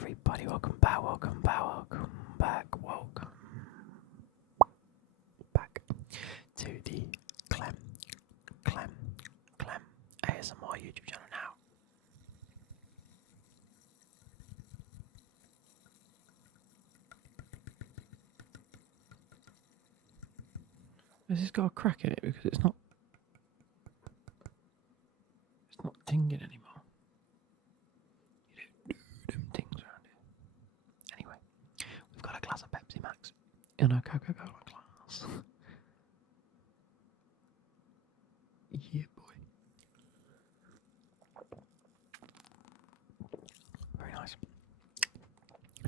everybody, welcome back to the Clem ASMR YouTube channel now. Has this got a crack in it? Because it's not tinging anymore. You don't do them things around here. Anyway, we've got a glass of Pepsi Max in a Coca-Cola glass. Yeah, boy. Very nice.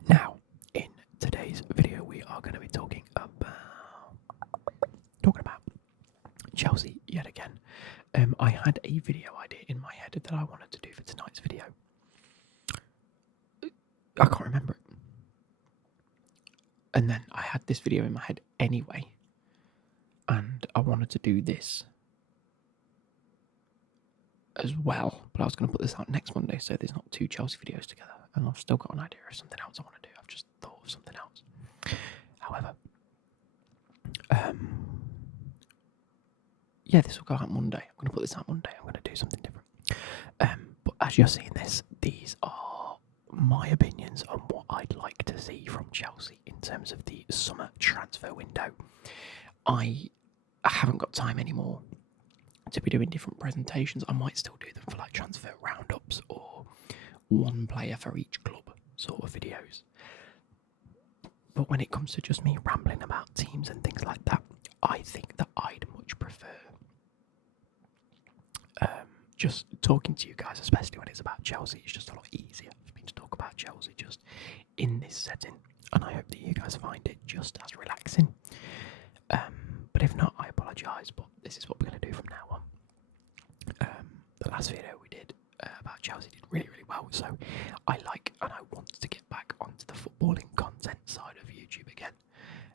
Now, in today's video, we are going to be talking about Chelsea yet again. I had a video idea in my head that I wanted to do for tonight's video. I can't remember it. And then I had this video in my head anyway, and I wanted to do this as well, but I was going to put this out next Monday, so there's not two Chelsea videos together, and I've still got an idea of something else I want to do. I've just thought of something else. However, yeah, this will go out Monday. I'm going to put this out Monday. I'm going to do something different. But as you're seeing this, these are my opinions on what I'd like to see from Chelsea in terms of the summer transfer window. I haven't got time anymore to be doing different presentations. I might still do them for like transfer roundups or one player for each club sort of videos. But when it comes to just me rambling about teams and things like that, I think that I'd much prefer just talking to you guys, especially when it's about Chelsea. It's just a lot easier for me to talk about Chelsea just in this setting, and I hope that you guys find it just as relaxing. But if not, I apologise, but this is what we're going to do from now on. The last video we did about Chelsea did really, really well, so I like and I want to get back onto the footballing content side of YouTube again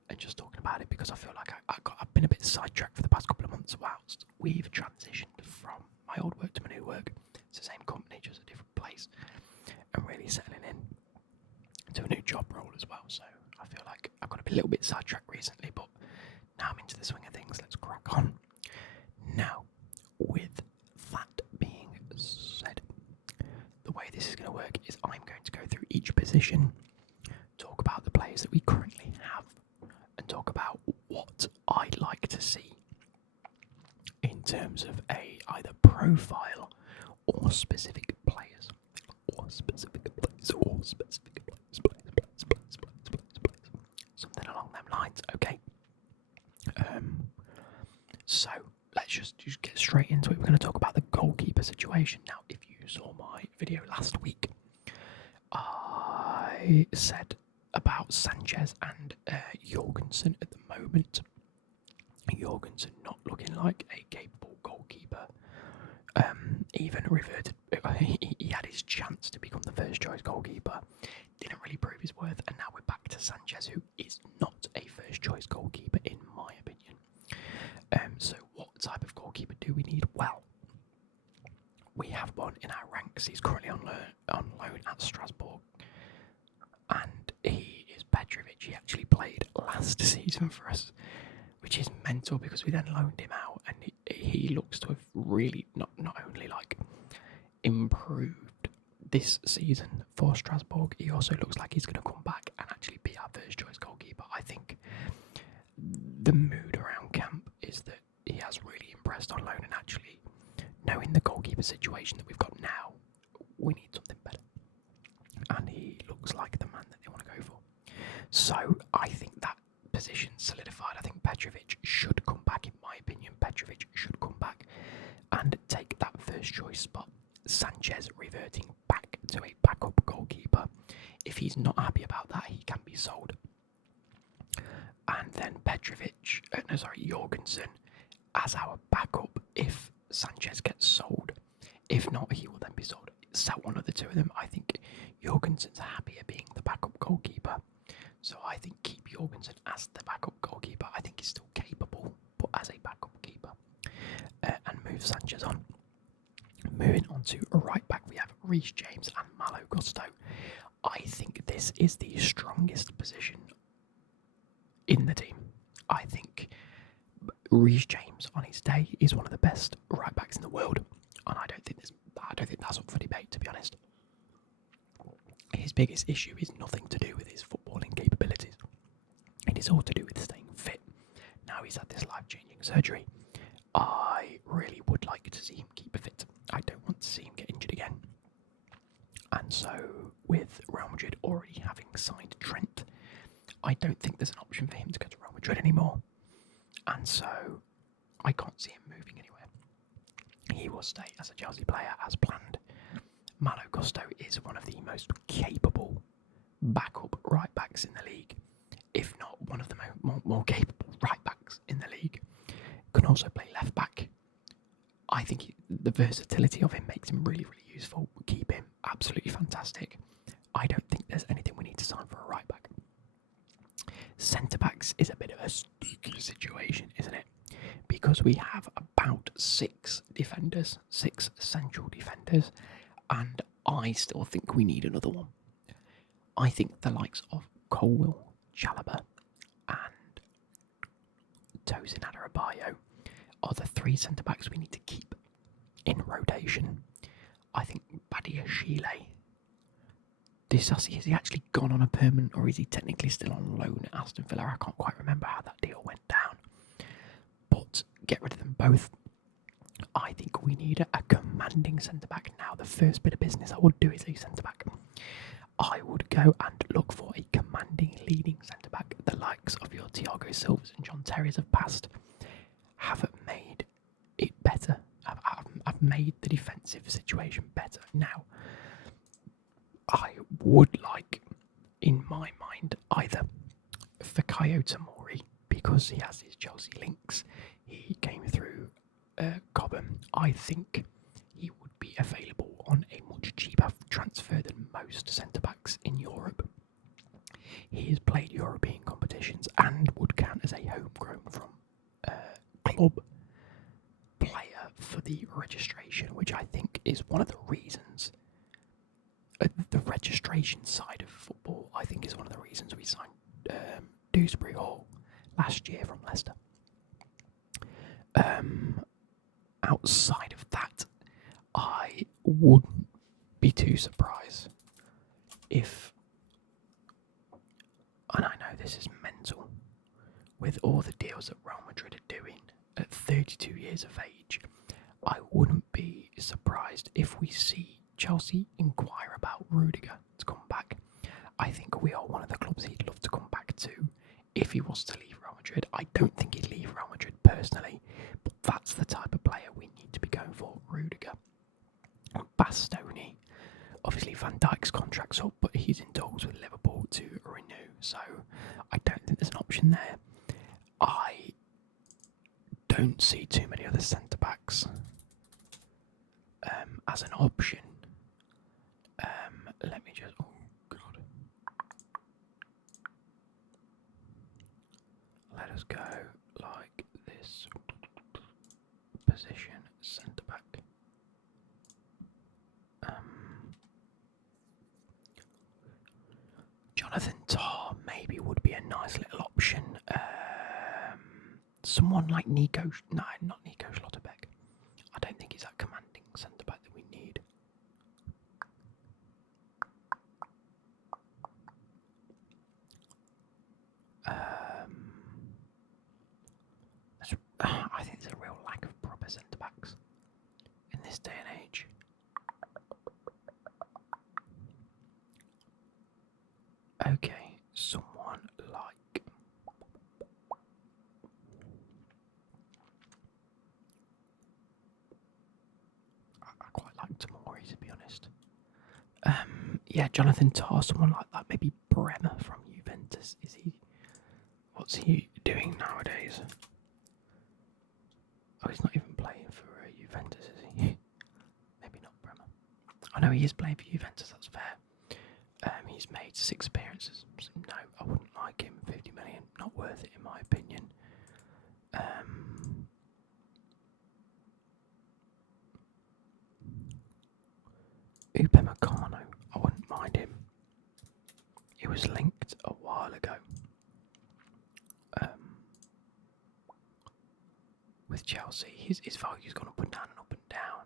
and just talking about it, because I feel like I've been a bit sidetracked for the past couple of months whilst we've transitioned from my old work to my new work. It's the same company, just a different place, and really settling in to a new job role as well. So I feel like I've got a little bit sidetracked recently, but now I'm into the swing of things. Let's crack on. Now, with that being said, the way this is going to work is I'm going to go through each position, talk about the players that we currently have, and talk about what I'd like to see in terms of either profile or specific players. Something along them lines, okay? So let's just get straight into it. We're going to talk about the goalkeeper situation. Now, if you saw my video last week, I said about Sanchez and Jorgensen at the moment. Jorgensen not looking like a capable goalkeeper. Even reverted, he had his chance to become the first choice goalkeeper, didn't really prove his worth, and now we're back to Sanchez, who is not a first choice goalkeeper in my opinion. So what type of goalkeeper do we need? Well, we have one in our ranks. He's currently on loan at Strasbourg, and he is Petrovic. He actually played last season for us, which is mental because we then loaned him out, and he looks to have really not only like improved this season for Strasbourg, he also looks like he's going to come back and actually be our first choice goalkeeper. I think the mood around camp is that he has really impressed on loan, and actually knowing the goalkeeper situation that we've got now, we need something better, and he looks like the man that they want to go for. So I think that position solidified. I think Petrovic should come back. In my opinion, Petrovic should come back and take that first choice spot. Sanchez reverting back to a backup goalkeeper. If he's not happy about that, he can be sold. And then Jorgensen as our backup if Sanchez gets sold. If not, he will then be sold. Sell one of the two of them. I think Jorgensen's happier being the backup goalkeeper. So I think keep Jorgensen as the backup goalkeeper. I think he's still capable, but as a backup keeper. And move Sanchez on. Moving on to right back, we have Reece James and Malo Gusto. I think this is the strongest position in the team. I think Reece James on his day is one of the best right backs in the world, and I don't think that's up for debate, to be honest. His biggest issue is nothing to do with his footballing capabilities. It is all to do with staying fit. Now he's had this life-changing surgery. I really would like to see him keep fit. I don't want to see him get injured again. And so, with Real Madrid already having signed Trent, I don't think there's an option for him to go to Real Madrid anymore. And so, I can't see him moving anywhere. He will stay as a Chelsea player as planned. Malo Gusto is one of the most capable backup right backs in the league, if not one of the more capable right backs in the league. Can also play left back. I think the versatility of him makes him really, really useful. We keep him absolutely fantastic. I don't think there's anything we need to sign for a right back. Centre backs is a bit of a sticky situation, isn't it? Because we have about 6 defenders, 6 central defenders, and I still think we need another one. I think the likes of Colwill, Chalobah, and Tosin Adarabioyo are the 3 centre backs we need to keep in rotation. I think Badiashile. Disasi, has he actually gone on a permanent, or is he technically still on loan at Aston Villa? I can't quite remember how that deal went down. But get rid of them both. I think we need a commanding centre back now. The first bit of business I would do is a centre back. I would go and look for a commanding, leading centre back. The likes of your Thiago Silvas and John Terry's have passed. Have made it better. I've made the defensive situation better. Now, I would like, in my mind, either Fikayo Tomori, because he has his Chelsea links. He came through Cobham. I think he would be available on a much cheaper transfer than most centre-backs in Europe. He has played European competitions and would count as a homegrown from club player for the registration, which I think is one of the reasons. The registration side of football, I think, is one of the reasons we signed Dewsbury Hall last year from Leicester. Outside of that, I wouldn't be too surprised if, and I know this is mental, with all the deals that Real Madrid are doing at 32 years of age, I wouldn't be surprised if we see Chelsea inquire about Rudiger to come back. I think we are one of the clubs he'd love to come back to if he was to leave Real Madrid. I don't think he'd leave Real Madrid personally, but that's the type of player we need to be going for, Rudiger. Bastoni, obviously Van Dijk's contract's up, but he's in talks with Liverpool to renew, so I don't think there's an option there. I don't see too many other centre-backs as an option. Let me just... Oh, God. Let us go like this. Position, centre-back. Jonathan Tah maybe would be a nice little option. Someone like Nico... No, not Nico Schlotterbeck. I don't think he's that commanding centre-back that we need. I think there's a real lack of proper centre-backs in this day and age. Okay, someone like... I quite like Tomori, to be honest. Yeah, Jonathan Tah, someone like that. Maybe Bremer from Juventus. Is he... What's he doing nowadays? Oh, he's not even playing for Juventus, is he? Maybe not Bremer. I know he is playing for Juventus, that's fair. He's made 6 appearances. No, I wouldn't like him. 50 million, not worth it in my opinion. Upamecano, I wouldn't mind him. was linked a while ago with Chelsea. His value's gone up and down and up and down.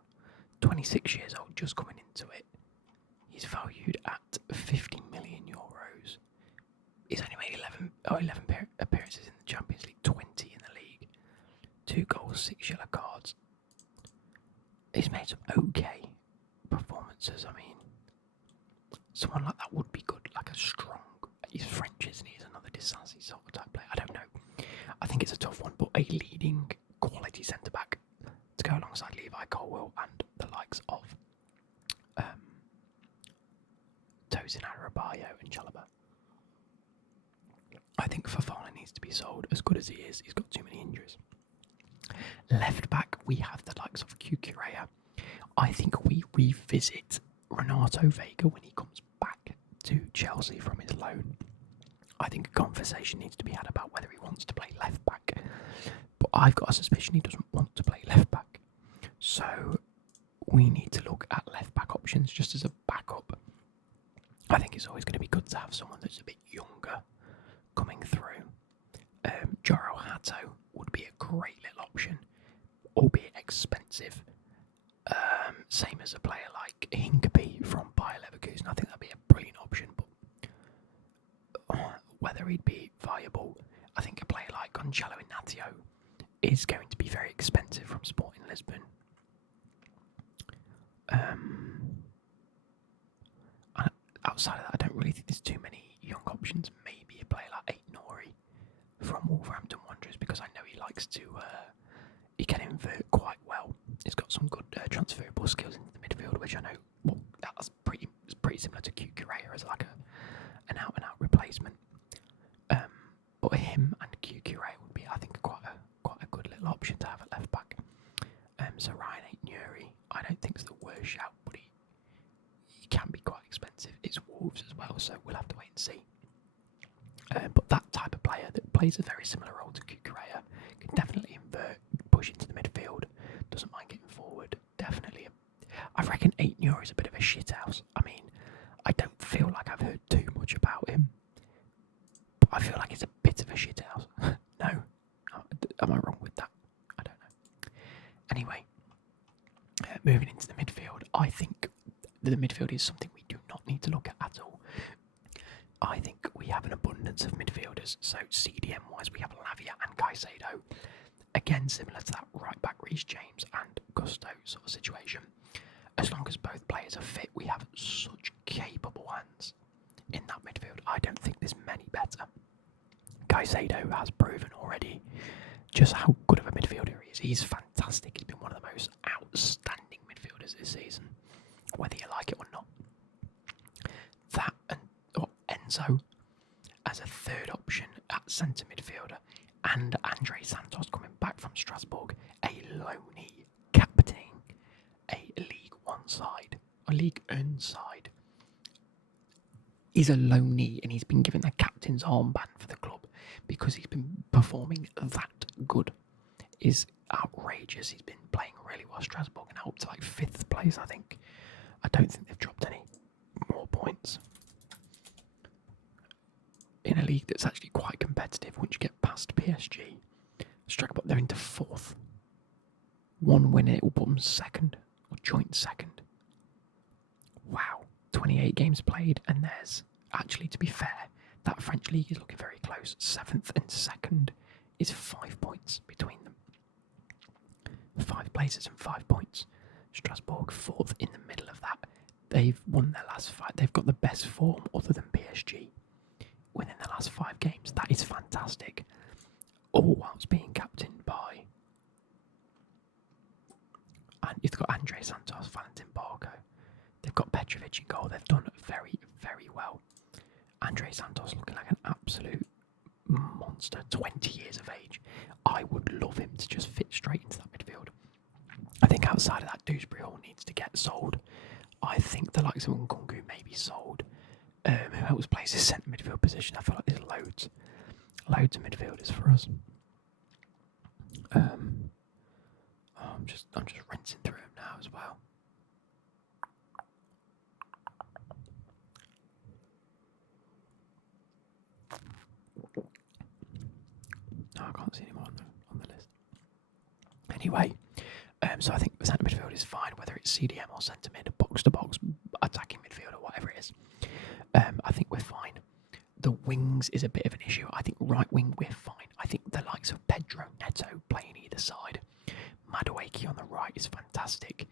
26 years old, just coming into it. He's valued at 50 million euros. He's only made 11 appearances in the Champions League, 20 in the league. 2 goals, 6 yellow cards. He's made some okay performances. I mean, someone like that would be good, like a strong. He's French, isn't he? He's another Disasi sort of type player. I don't know. I think it's a tough one, but a leading quality centre back to go alongside Levi Colwill and the likes of Tosin Adebayo and Chalobah. I think Fofana needs to be sold. As good as he is, he's got too many injuries. Left back, we have the likes of Cucurella. I think we revisit Renato Vega when he comes back to Chelsea from his loan. I think a conversation needs to be had about whether he wants to play left back. But I've got a suspicion he doesn't want to play left back. So we need to look at left back options just as a backup. I think it's always going to be good to have someone that's a bit younger coming through. Joro Hato would be a great little option, albeit expensive. Same as a player like Hinkapie from Bayer Leverkusen. I think that'd be a brilliant option, but whether he'd be viable, I think a player like Gonçalo Inácio is going to be very expensive from Sporting Lisbon. Outside of that, I don't really think there's too many young options. Maybe a player like Aït-Nouri from Wolverhampton Wanderers, because I know he likes to, he can invert quite well. He's got some good transferable skills into the midfield, which I know, well, that's pretty similar to Cucurella as like an out-and-out replacement. But him and Cucurella would be, I think, quite a good little option to have at left back. So Ryan Aït-Nouri, I don't think is the worst shout, but he can be quite expensive. It's Wolves as well, so we'll have to wait and see. But that type of player that plays a very similar role to Cucurella can definitely invert, push into the midfield, doesn't mind getting forward. Definitely, I reckon Aït-Nouri is a bit of a shithouse. I mean, I don't feel like I've heard too much about him, but I feel like he's a bit of a shithouse. No, am I wrong with that? I don't know. Anyway, moving into the midfield, I think the midfield is something we do not need to look at all. I think we have an abundance of midfielders. So CDM-wise, we have Lavia and Caicedo. Again, similar to that right-back Reece James and Gusto sort of situation. As long as both players are fit, we have such capable hands in that midfield. I don't think there's many better. Caicedo has proven already just how good of a midfielder he is. He's fantastic. He's been one of the most outstanding midfielders this season, whether you like it or not. That and Enzo as a third option at centre midfielder, and Andre Santos coming back from Strasbourg, a loanee captaining a League One side, a League One side. He's a loanee and he's been given the captain's armband for the club because he's been performing that good. Is outrageous. He's been playing really well. Strasbourg and up to like 5th place, I think. I don't think they've dropped any more points in a league that's actually quite competitive. Once you get past PSG, Strasbourg, they're into 4th. One win and it will put them 2nd or joint 2nd. Wow, 28 games played, and there's actually, to be fair, that French league is looking very close. 7th and 2nd is 5 points between them. 5 places and 5 points. Strasbourg 4th in the middle of that. They've won their last 5. They've got the best form other than PSG within the last 5 games. That is fantastic. All whilst being captained by, and you've got Andre Santos, Valentin Barco. They've got Petrovic in goal. They've done very, very well. Andre Santos looking like an absolute monster, 20 years of age. I would love him to just fit straight into that midfield. I think outside of that, Dewsbury Hall needs to get sold. I think the likes of Nkunku may be sold. Who else plays this centre midfield position? I feel like there's loads of midfielders for us. I'm just rinsing through them now as well. anyway. So I think the centre midfield is fine, whether it's CDM or centre mid, box to box, attacking midfield or whatever it is. I think we're fine. The wings is a bit of an issue. I think right wing we're fine. I think the likes of Pedro Neto playing either side. Madueke on the right is fantastic.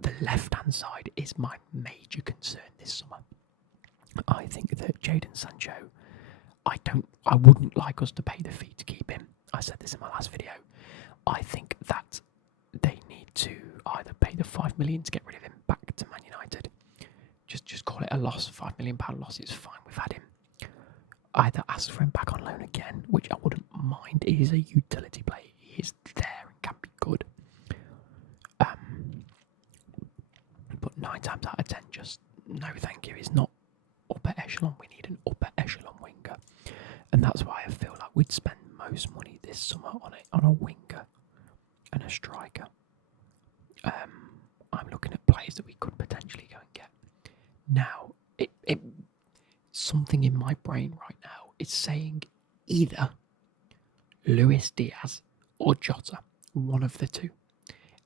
The left hand side is my major concern this summer. I think that Jadon Sancho, I wouldn't like us to pay the fee to keep him. I said this in my last video. I think that they need to either pay the £5 million to get rid of him back to Man United. Just call it a loss. £5 million loss is fine. We've had him. Either ask for him back on loan again, which I wouldn't mind. He is a utility player. He is there and can be good. But 9 times out of 10, just no thank you. He's not upper echelon. We need an upper echelon winger. And that's why I feel like we'd spend most money this summer on a winger and a striker. I'm looking at players that we could potentially go and get. Now, something in my brain right now is saying either Luis Diaz or Jota, one of the two.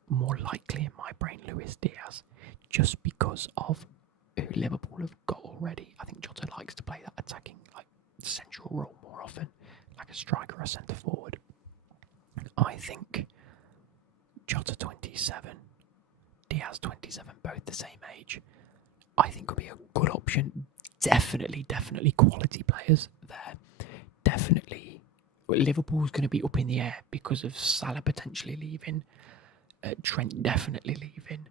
More likely in my brain, Luis Diaz, just because of who Liverpool have got already. I think Jota likes to play that attacking, like central role more often, like a striker or a centre forward. I think Jota 27, Diaz 27, both the same age. I think would be a good option. Definitely quality players there. Definitely, Liverpool's going to be up in the air because of Salah potentially leaving, Trent definitely leaving,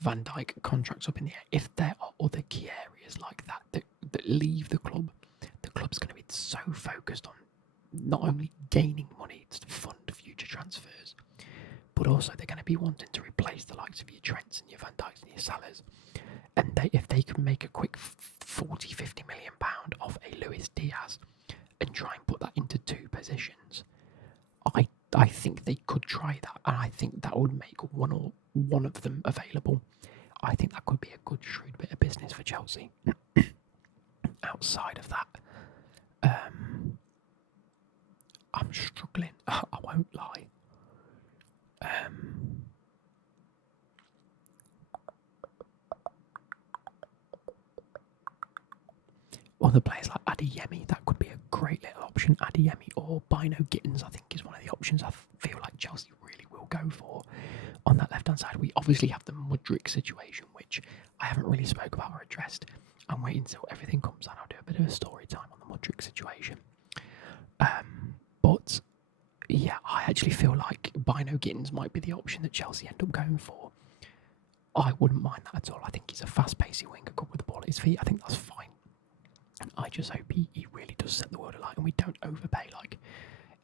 Van Dijk contracts up in the air. If there are other key areas like that leave the club's going to be so focused on not only gaining money to fund future transfers, but also they're going to be wanting to replace the likes of your Trents and your Van Dijks and your Salahs. And if they can make a quick 40, 50 million pound off a Luis Diaz and try and put that into two positions, I think they could try that, and I think that would make one of them available. I think that could be a good, shrewd bit of business for Chelsea. Outside of that, I'm struggling. I won't lie. Other players like Adeyemi, that could be a great little option. Adeyemi or Bino Gittins, I think, is one of the options I feel like Chelsea really will go for. On that left-hand side, we obviously have the Mudryk situation, which I haven't really spoke about or addressed. I'm waiting until everything comes out. I'll do a bit of a story time on the Mudryk situation. But yeah, I actually feel like Bino Gittins might be the option that Chelsea end up going for. I wouldn't mind that at all. I think he's a fast-paced winger, good with the ball at his feet. I think that's fine. I just hope he really does set the world alight and we don't overpay. Like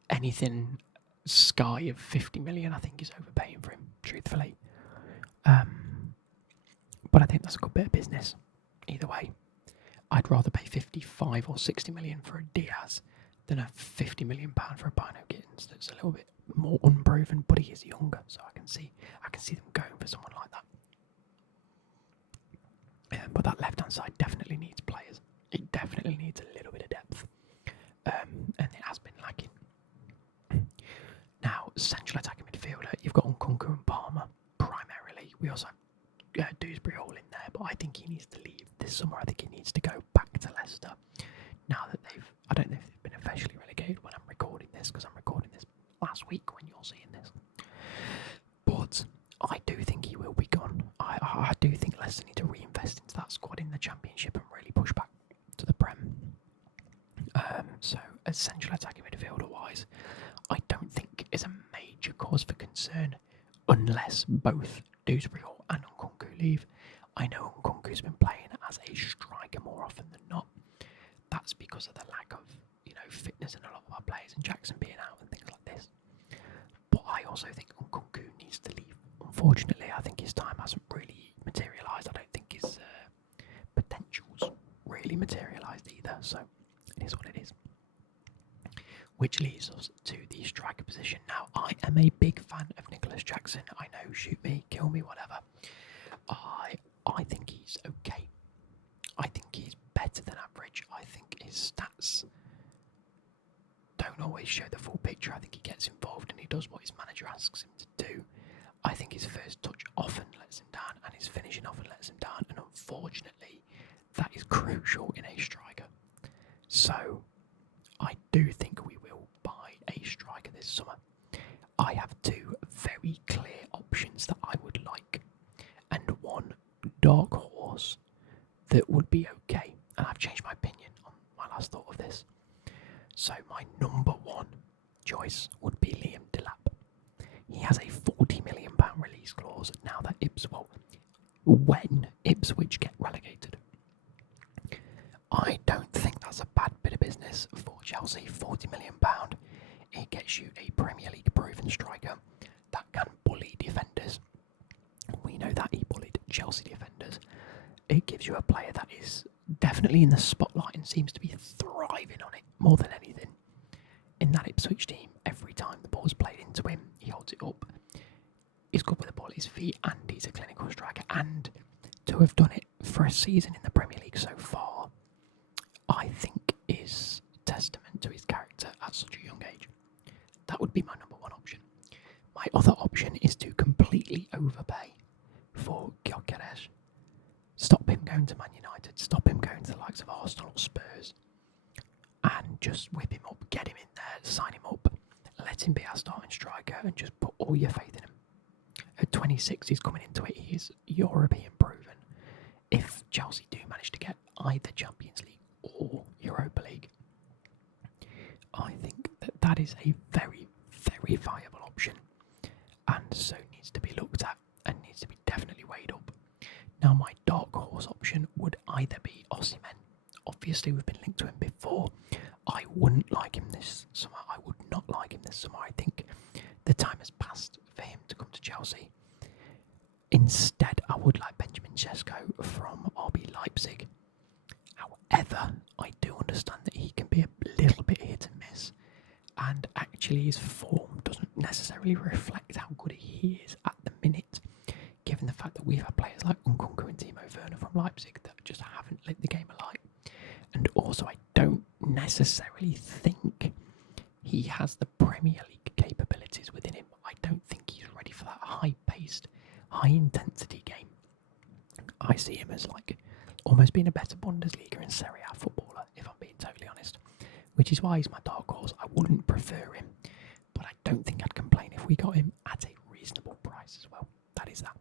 anything sky of 50 million, I think is overpaying for him, truthfully. But I think that's a good bit of business. Either way, I'd rather pay 55 or 60 million for a Diaz than a 50 million pound for a Bino Gittins that's a little bit more unproven, but he is younger, so I can see them going for someone like that. But that left hand side definitely needs players. It definitely needs a little bit of depth, and it has been lacking. Now, central attacking midfielder, you've got Nkunku and Palmer primarily. We also have Dewsbury all in there, but I think he needs to leave this summer. I think he needs to go back to Leicester. Now that I don't know if they've been officially relegated when I'm recording this, because I'm recording this last week when you're seeing this. But I do think he will be gone. I do think Leicester need to reinvest into that squad in the Championship and really push back to the Prem. So, as central attacking midfielder-wise, I don't think is a major cause for concern unless both Dewsbury and Nkunku leave. I know Nkunku's been playing as a striker more often than not. That's because of the lack of, fitness in a lot of our players and Jackson being out and things like this. But I also think Nkunku needs to leave. Unfortunately, I think his time hasn't really materialised. I don't think his potential's really materialised either. So it is what it is. Which leads us to the striker position. Now, I am a big fan of Nicholas Jackson. I know, shoot me, kill me, whatever. I think he's okay. I think he's better than average. I think his stats don't always show the full picture. I think he gets involved and he does what his manager asks him to do. crucial in a striker. So I do think we will buy a striker this summer. I have two very clear options that I would like, and one dark horse that would be okay. And I've changed my opinion on my last thought of this. So my number one choice would be Liam Delap. He has a £40 million release clause now that when Ipswich get relegated. I don't think that's a bad bit of business for Chelsea. £40 million. It gets you a Premier League proven striker that can bully defenders. We know that he bullied Chelsea defenders. It gives you a player that is definitely in the spotlight and seems to be thriving on it more than anything. In that Ipswich team, every time the ball's played into him, he holds it up. He's good with the ball at his feet, and he's a clinical striker. And to have done it for a season in the Premier League so far, I think is testament to his character at such a young age. That would be my number one option. My other option is to completely overpay for Gyökeres. Stop him going to Man United, stop him going to the likes of Arsenal or Spurs, and just whip him up, get him in there, sign him up, let him be our starting striker, and just put all your faith in him. At 26, he's coming into it, he is European proven. If Chelsea do manage to get either Champions League or Europa League, I think that is a very, very viable option, and so needs to be looked at and needs to be definitely weighed up. Now, my dark horse option would either be Osimhen. Obviously, we've been linked to him before. I wouldn't like him this summer. I would not like him this summer. I think the time has passed for him to come to Chelsea. Instead, I would like Benjamin Sesko from RB Leipzig. However, I do understand that he can be a little bit hit and miss, and actually his form doesn't necessarily reflect how good he is at the minute, given the fact that we've had players like Nkunku and Timo Werner from Leipzig that just haven't lit the game alight. And also, I don't necessarily think he has the Premier League capabilities within him. I don't think he's ready for that high-paced, high-intensity game. I see him as like almost being a better Bundesliga and Serie A footballer, if I'm being totally honest. Which is why he's my dark horse. I wouldn't prefer him, but I don't think I'd complain if we got him at a reasonable price as well. That is that.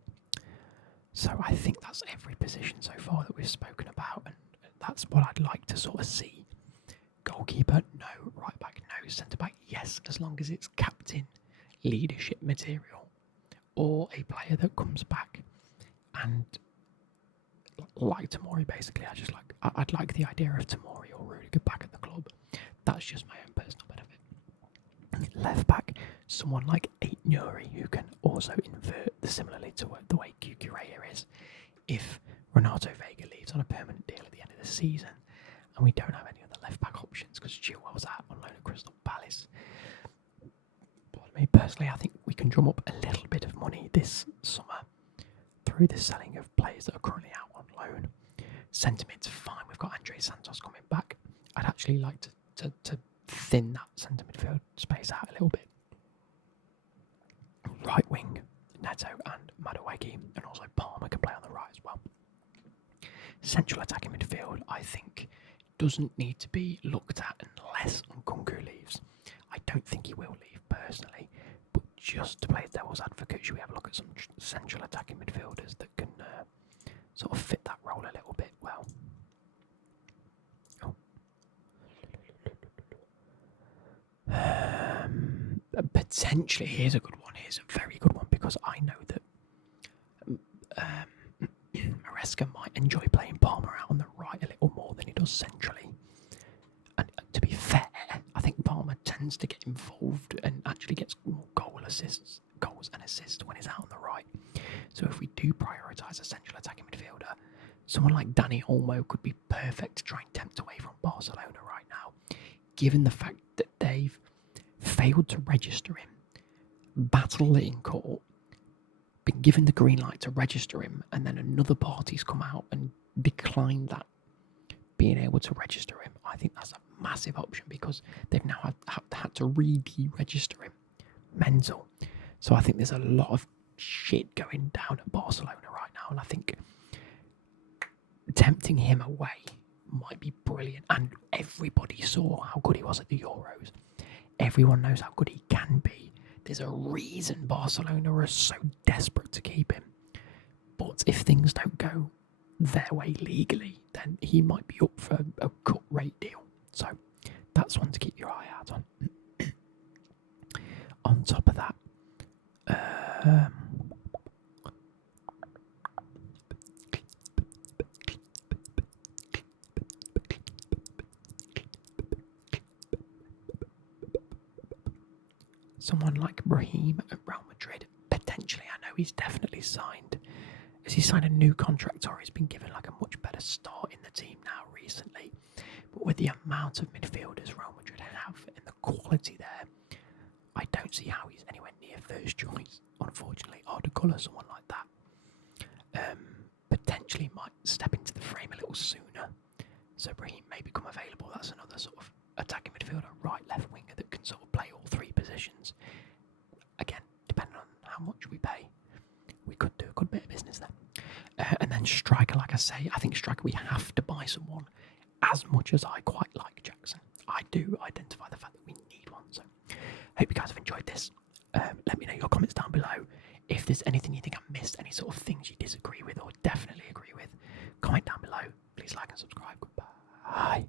So I think that's every position so far that we've spoken about, and that's what I'd like to sort of see. Goalkeeper, no. Right back, no. Centre back, yes, as long as it's captain leadership material, or a player that comes back and like Tomori. Basically, I'd like the idea of Tomori or Rudiger back at the club. That's just my own personal benefit. Left back, someone like Aït-Nouri, who can also invert similarly to the way Cucurella is. If Renato Vega leaves on a permanent deal at the end of the season, and we don't have any other left back options because Chilwell's out on loan at Crystal Palace. But me personally, I think we can drum up a little bit of money this summer through the selling of players that are currently out on loan. Centre mid's fine. We've got Andre Santos coming back. I'd actually like to thin that centre midfield space out a little bit. Right wing, Neto and Madueke, and also Palmer can play on the right as well. Central attacking midfield, I think, doesn't need to be looked at unless Nkunku leaves. I don't think he will leave personally, but just to play devil's advocate, should we have a look at some central attacking midfielders that can sort of fit that role a little bit well? Potentially, here's a good one. Here's a very good one, because I know that Maresca might enjoy playing Palmer out on the right a little more than he does centrally. And to be fair, I think Palmer tends to get involved and actually gets more goals and assists when he's out on the right. So if we do prioritise a central attacking midfielder, someone like Dani Olmo could be perfect to try and tempt away from Barcelona right now, given the fact that they've failed to register him, battled it in court, been given the green light to register him, and then another party's come out and declined that being able to register him. I think that's a massive option because they've now had to re-deregister him. Mental. So I think there's a lot of shit going down at Barcelona right now, and I think tempting him away might be brilliant. And everybody saw how good he was at the Euros. Everyone knows how good he can be. There's a reason Barcelona are so desperate to keep him. But if things don't go their way legally, then he might be up for a cut rate deal. So that's one to keep your eye out on. On top of that, someone like Brahim at Real Madrid, potentially, I know he's definitely signed. Has he signed a new contract or he's been given like a much better start in the team now recently? But with the amount of midfielders Real Madrid have and the quality there, I don't see how he's anywhere near first choice, unfortunately. Arda someone like that, potentially might step into the frame a little sooner. So Brahim may become available. That's another sort of attacking midfielder, right, left winger that can sort of play all three positions. Again, depending on how much we pay, we could do a good bit of business there. And then striker, like I say, I think striker we have to buy someone. As much as I quite like Jackson, I do identify the fact that we need one. So hope you guys have enjoyed this. Let me know your comments down below. If there's anything you think I missed, any sort of things you disagree with or definitely agree with, comment down below. Please like and subscribe. Goodbye.